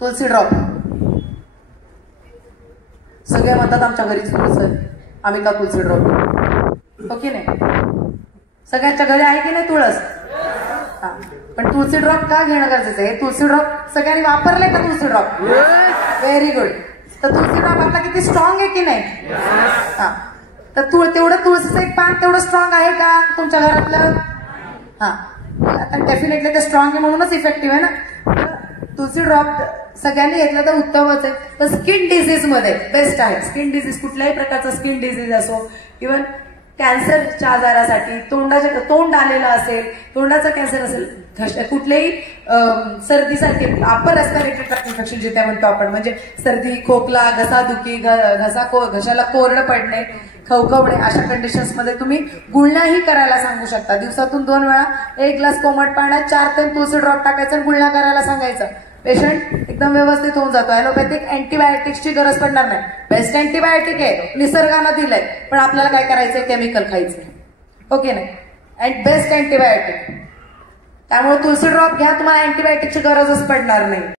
तुळसी drop. सगळे म्हणतात आमच्या घरीच तुळस आहे, आम्ही का तुळसी ड्रॉप. ओके नाही, सगळ्यांच्या घरी आहे की नाही तुळस. हा, पण तुळसी ड्रॉप का घेणं गरजेचं आहे? तुळसी ड्रॉप सगळ्यांनी वापरलंय का तुळसी ड्रॉप? Very good. तर तुळसी ड्रॉप आता किती स्ट्रॉंग आहे की नाही? हा, तर तेवढं तुळशीचं एक पान तेवढं स्ट्रॉंग आहे का तुमच्या घरातलं? हा, आता डेफिनेटली ते स्ट्रॉंग आहे म्हणूनच इफेक्टिव्ह आहे ना. तुळसी ड्रॉप सगळ्यांनी घेतलं तर उत्तमच आहे. तर स्किन डिझीज मध्ये बेस्ट आहे. स्किन डिझीज कुठल्याही प्रकारचा स्किन डिझीज असो, इव्हन कॅन्सरच्या आजारासाठी, तोंड आलेलं असेल, तोंडाचा कॅन्सर असेल, कुठल्याही सर्दीसाठी, अपर रेस्पिरेटरी ट्रॅक्ट इन्फेक्शन जिथे म्हणतो आपण, म्हणजे सर्दी, खोकला, घसादुखी, घशाला कोरडं पडणे, खवखवणे, अशा कंडिशन्स मध्ये तुम्ही गुळण्याही करायला सांगू शकता. दिवसातून 2 वेळा 1 ग्लास कोमट पाण्यात 4 थेंब तुळसी ड्रॉप टाकायचं आणि गुळण्या करायला सांगायचं. पेशंट एकदम व्यवस्थित होऊन जातो. ॲलोपॅथिक अँटीबायोटिक्सची गरज पडणार नाही. बेस्ट अँटीबायोटिक आहे, निसर्गानं दिलंय, पण आपल्याला काय करायचंय? केमिकल खायचंय. ओके नाही, अँड बेस्ट अँटीबायोटिक. त्यामुळे तुळसी ड्रॉप घ्या, तुम्हाला अँटीबायोटिकची गरजच पडणार नाही.